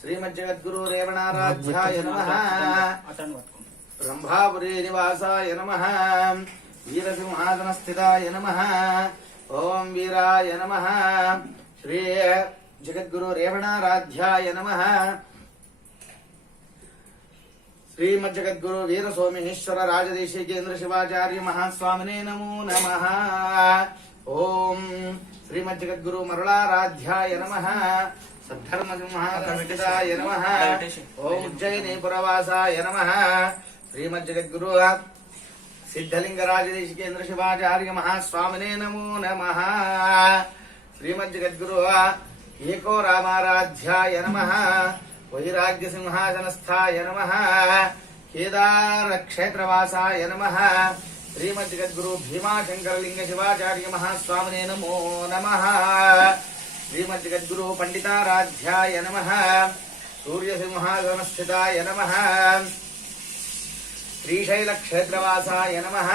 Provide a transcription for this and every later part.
श्रीमज्जगद्गुरु रेवणाराध्याय नमः ब्रह्मापुरी निवासाय नमः वीरसिंहासनस्थिताय नमः ओम वीराय नमः श्री जगद्गुरु रेवणाराध्याय नमः श्रीमज्जगद्गुरु वीरसोमेश्वर राजदेशिकेन्द्र शिवाचार्य महास्वामिने नमो नमः ओम श्रीमज्जगद्गुरु मरुलाराध्याय नमः सद्धर्मसिंहासनस्थिताय नमः ओम उज्जयिनीपुरवासाय नमः श्रीमज्जगद्गुरु सिद्धलिंगराजदेशिकेन्द्र शिवाचार्य महास्वामिने नमो नमः श्रीमज्जगद्गुरु एको रामाराध्याय नमः वैराग्य सिंहासनस्थाय नमः केदार क्षेत्रवासाय नमः श्रीमज्जगद्गुरु भीमाशंकरलिंग शिवाचार्य महास्वामिने नमो नमः श्रीमज्जगद्गुरु पंडिताराध्याय नमः सूर्य सिंहासनस्थिताय नमः श्रीशैल क्षेत्रवासाय नमः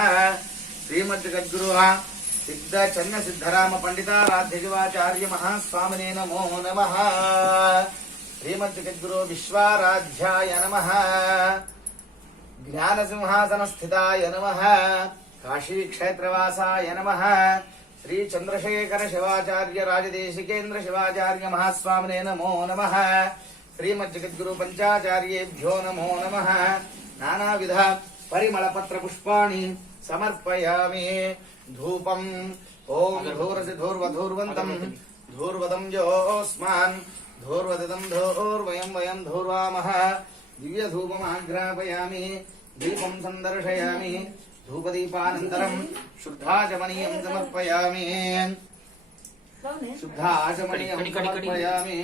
श्रीमज्जगद्गुरु सिद्ध चन्न सिद्धराम पंडिताराध्य शिवाचार्य महास्वामिने नमो नमः श्रीमज्जगद्गुरु विश्वाराध्याय नमः ज्ञान सिंहासनस्थिताय नमः काशी क्षेत्रवासाय नमः श्री चंद्रशेखर शिवाचार्य राजदेशिकेन्द्र शिवाचार्य महास्वामिने नमो नमः श्रीमज्जगद्गुरु पंचाचार्येभ्यो नमो नमः नानाविध परिमलपत्र पुष्पाणि समर्पयामि धूपम ओम धूरसि धूर्वधूर्वन्तं धूर्वदं योऽस्मान् धूर्वदं धूर्वयं वयं धूर्वामः दिव्यधूपमाघ्रापयामि दीपं सन्दर्शयामि धूपदीपानन्तरं शुद्धाचमनीयं समर्पयामि शुद्धाचमनीयं समर्पयामि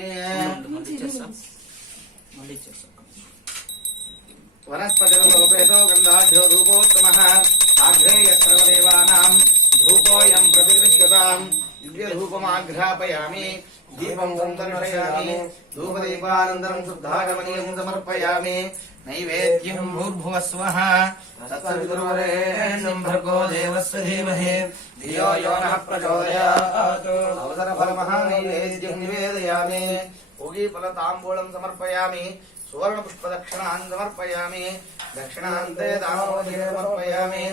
वनस्पतिर्लोपेतो गन्धाढ्यो धूपोत्तमः आघ्रेय सर्वदेवानां धूपोऽयं प्रतिगृह्यताम् दिव्यधूपमाघ्रापयामि दीपं सन्दर्शयामि धूपदीपानन्तरं शुद्धाचमनीयं समर्पयामि नैवेद्यं भूर्भुवस्वः तत्सवितुर्वरेण्यं भर्गो देवस्य धीमहि धियो यो नः प्रचोदयात् अवसरफलमहानैवेद्यं निवेदयामि पूगीफलताम्बूलं समर्पयामि सुवर्णपुष्पदक्षिणान् समर्पयामि दक्षिणान्ते दानोदीं समर्पयामि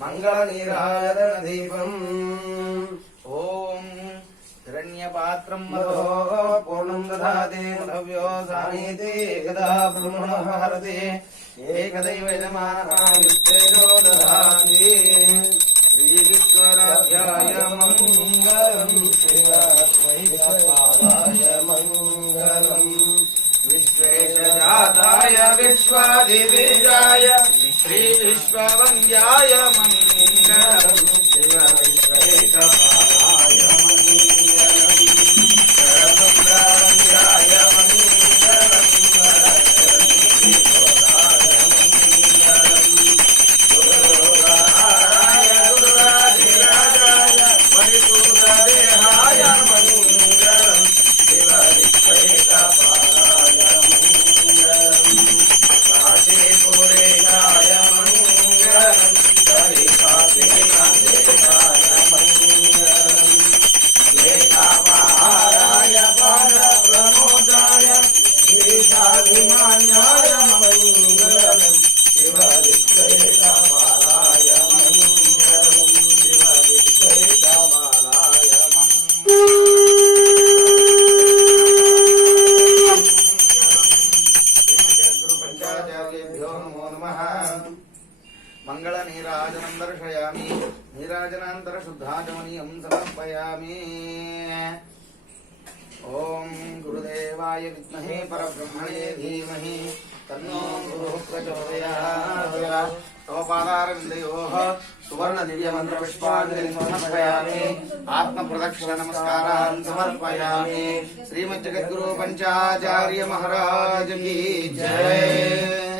मङ्गलनीराजनदीपम् ॐ हिरण्यपात्रं मदो पूर्णं दधाति मधव्यो सामीति एकदा ब्रह्मणः हरति एकदैव यजमानः दधाति श्रीविश्वराध्याय मङ्गलं शिवाय मङ्गलम् विश्वेशजाताय विश्वादिबीजाय श्रीविश्ववन्द्याय मङ्गलम् शिव विश्वैकपालाय मङ्गलम् शरणुन्द्रावन्द्याय मङ्गलम् शरणिघोषाय मङ्गलम् गुरुराय गुरुराधिराजाय परिपूर्णदेहाय मङ्गलम् शिव विश्वैकपालाय मङ्गलम् काशीपुरेशाय मङ्गलम् हरिकाशीनाथेशाय मङ्गलम् वेदापहाराय पादप्रमोदाय श्रीशाभिमान्याय मङ्गलम् शिव विश्वैकपालाय मङ्गलम् शिव विश्वैकपालाय श्रीमज्जगद्गुरुपञ्चाचार्येभ्यो नमो नमः मङ्गलनीराजनं दर्शयामि नीराजनान्तरशुद्धाचमनीयं समर्पयामि ॐ गुरुदेवाय विद्महे परब्रह्मणे धीमहि तन्नो गुरुः प्रचोदयात् तवपादारविन्दयोः सुवर्णदिव्यमन्त्रपुष्पाञ्जलिं समर्पयामि आत्मप्रदक्षिणनमस्कारान् समर्पयामि श्रीमज्जगद्गुरु पंचाचार्य महाराज की जय।